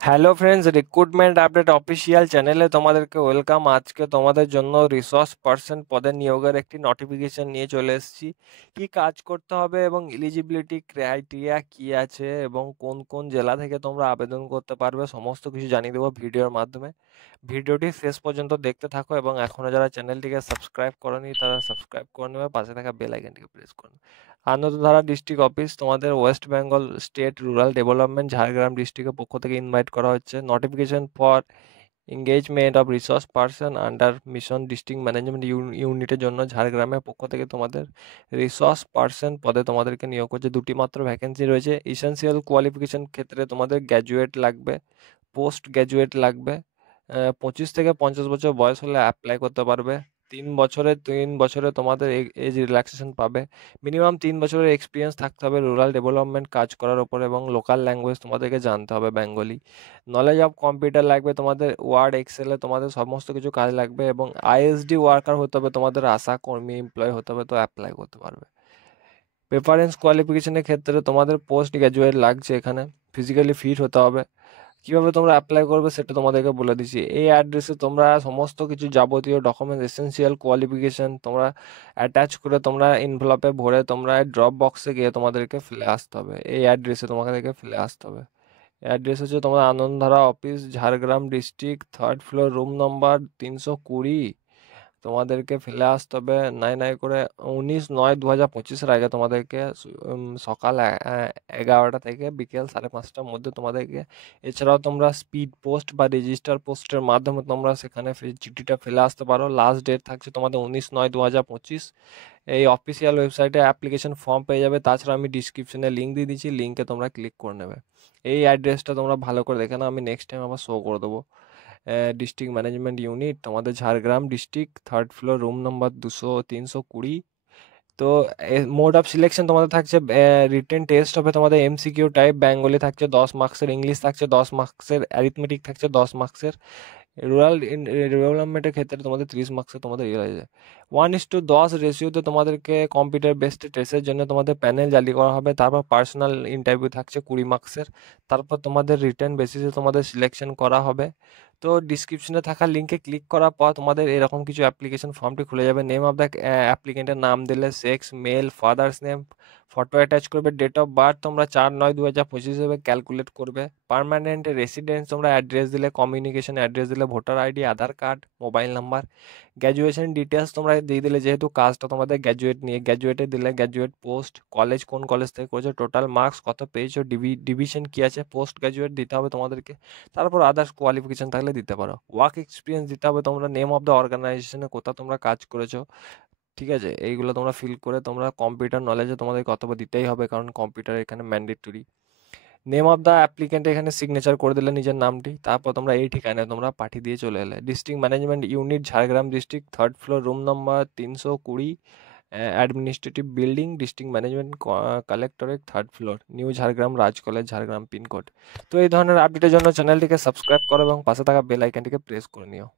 Hello friends, recruitment update official চ্যানেলে তোমাদেরকে welcome. আজকে তোমাদের জন্য রিসোর্স পার্সন পদে নিয়োগের একটি নোটিফিকেশন নিয়ে চলে এসেছি। কি কাজ করতে হবে এবং এলিজিবিলিটি ক্রাইটেরিয়া কি আছে এবং কোন কোন জেলা থেকে তোমরা আবেদন করতে পারবে সমস্ত কিছু জানিয়ে দেবো ভিডিওর মাধ্যমে। ভিডিওটি শেষ পর্যন্ত দেখতে থাকো এবং এখনও যারা চ্যানেলটিকে সাবস্ক্রাইব করনি তারা সাবস্ক্রাইব করে নেবে, পাশে থাকা বেল আইকনটিকে প্রেস করুন। আনন্দধারা ডিস্ট্রিক্ট অফিস তোমাদের West Bengal state rural development Jhargram ডিস্ট্রিক্টের পক্ষ থেকে ইনভাইট করা হচ্ছে। Notification for engagement of resource person under mission district management ইউনিটের জন্য ঝাড়গ্রামের পক্ষ থেকে তোমাদের রিসোর্স পার্সন পদে তোমাদেরকে নিয়োগ করছে। দুটি মাত্র ভ্যাকেন্সি রয়েছে। ইসেন্সিয়াল কোয়ালিফিকেশন ক্ষেত্রে তোমাদের গ্র্যাজুয়েট লাগবে, পোস্ট গ্র্যাজুয়েট লাগবে। 25 থেকে 50 বছর বয়স হলে অ্যাপ্লাই করতে পারবে। 3 বছরে তোমাদের এজ রিল্যাক্সেশন পাবে। মিনিমাম 3 বছরের এক্সপিরিয়েন্স থাকতে হবে রুরাল ডেভেলপমেন্ট কাজ করার ওপর, এবং লোকাল ল্যাঙ্গুয়েজ তোমাদেরকে জানতে হবে বেঙ্গলি। নলেজ অফ কম্পিউটার লাগবে তোমাদের, ওয়ার্ড এক্সেলে তোমাদের সমস্ত কিছু কাজ লাগবে, এবং আইএসডি ওয়ার্কার হতে হবে তোমাদের, আশা কর্মী এমপ্লয় হতে হবে, তো অ্যাপ্লাই করতে পারবে। প্রেফারেন্স কোয়ালিফিকেশনের ক্ষেত্রে তোমাদের পোস্ট গ্র্যাজুয়েট লাগছে, এখানে ফিজিক্যালি ফিট হতে হবে। কিভাবে তোমরা অ্যাপ্লাই করবে সেটা তোমাদেরকে বলে দিচ্ছি। এই অ্যাড্রেসে তোমরা সমস্ত কিছু যাবতীয় ডকুমেন্টস, এসেন্সিয়াল কোয়ালিফিকেশন তোমরা অ্যাটাচ করে তোমরা এনভেলপে ভরে তোমরা ড্রপ বক্সে গিয়ে তোমাদেরকে ফেলে আসতে হবে। এই অ্যাড্রেসে তোমাদেরকে ফেলে আসতে হবে। অ্যাড্রেস হচ্ছে তোমার Anandadhara office, Jhargram district, 3rd floor, room number 320। তোমাদেরকে ফেলে আসতে হবে নাই নাই করে 19/9/2025 আগে তোমাদেরকে সকাল 11টা থেকে বিকেল 5:30টার মধ্যে তোমাদেরকে। এছাড়াও তোমরা স্পিড পোস্ট বা রেজিস্টার পোস্টের মাধ্যমে তোমরা সেখানে চিঠিটা ফেলে আসতে পারো। লাস্ট ডেট থাকছে তোমাদের 19/9/2025। এই অফিসিয়াল ওয়েবসাইটে অ্যাপ্লিকেশন ফর্ম পেয়ে যাবে। তাছাড়া আমি ডিসক্রিপশনে লিঙ্ক দিয়ে দিচ্ছি, লিঙ্কে তোমরা ক্লিক করে নেবে। এই অ্যাড্রেসটা তোমরা ভালো করে দেখে নাও, আমি নেক্সট টাইম আবার শো করে দেবো। ডিস্ট্রিক্ট ম্যানেজমেন্ট ইউনিট তোমাদের Jhargram district, 3rd floor, room number 320। তো মোড অফ সিলেকশন তোমাদের থাকছে রিটেন টেস্ট হবে তোমাদের এমসিকিউ টাইপ। বেঙ্গলি থাকছে 10 মার্কসের, ইংলিশ থাকছে 10 মার্কসের, অ্যারিথমেটিক থাকছে 10 মার্কসের। রুরাল ডেভেলপমেন্টের ক্ষেত্রে তোমাদের 30 মার্কসের তোমাদের ইয়ে রয়েছে। 1:10 রেশিওতে তোমাদেরকে কম্পিউটার বেসড টেস্টের জন্য তোমাদের প্যানেল জারি করা হবে। তারপর পার্সোনাল ইন্টারভিউ থাকছে 20 মার্কসের। তারপর তোমাদের রিটেন বেসিসে তোমাদের সিলেকশন করা হবে। তো ডিসক্রিপশনে থাকা লিঙ্কে ক্লিক করার পর তোমাদের এরকম কিছু অ্যাপ্লিকেশন ফর্মটি খুলে যাবে। নেম অফ দ্য অ্যাপ্লিকেন্টের নাম দিলে, sex male, father's name, photo attach করবে, ডেট অফ বার্থ তোমরা 4/9/2025 হিসেবে ক্যালকুলেট করবে। পার্মানেন্ট রেসিডেন্স তোমরা অ্যাড্রেস দিলে, কমিউনিকেশন অ্যাড্রেস দিলে, voter ID, Aadhaar card, mobile number. Graduation details তোমরা দিয়ে দিলে, যেহেতু কাজটা তোমাদের গ্র্যাজুয়েট নিয়ে, গ্র্যাজুয়েটে দিলে গ্র্যাজুয়েট পোস্ট, কলেজ কোন কলেজ থেকে করেছো, টোটাল মার্কস কত পেয়েছো, ডিভিশন কী আছে, পোস্ট গ্র্যাজুয়েট দিতে হবে তোমাদেরকে। তারপর আদার্স কোয়ালিফিকেশন থাকলে দিতে পারো। ওয়ার্ক এক্সপিরিয়েন্স দিতে হবে তোমরা, নেম অফ দ্য অর্গানাইজেশনে কোথাও তোমরা কাজ করেছো, ঠিক আছে, এইগুলো তোমরা ফিল করে তোমরা কম্পিউটার নলেজে তোমাদের কতবার দিতেই হবে, কারণ কম্পিউটার এখানে mandatory. Name of the applicant এখানে সিগনেচার করে দিলে নিজের নামটি, তারপর তোমরা এই ঠিকানায় তোমরা পাঠিয়ে দিয়ে চলে এলে। District management unit, Jhargram district, 3rd floor, room number 320, administrative building, district management collectorate, 3rd floor, new Jhargram, Raj college, Jhargram pincode. তো এই ধরনের আপডেটের জন্য চ্যানেলটিকে সাবস্ক্রাইব করো এবং পাশে থাকা বেল আইকনটিকে প্রেস করে নিও।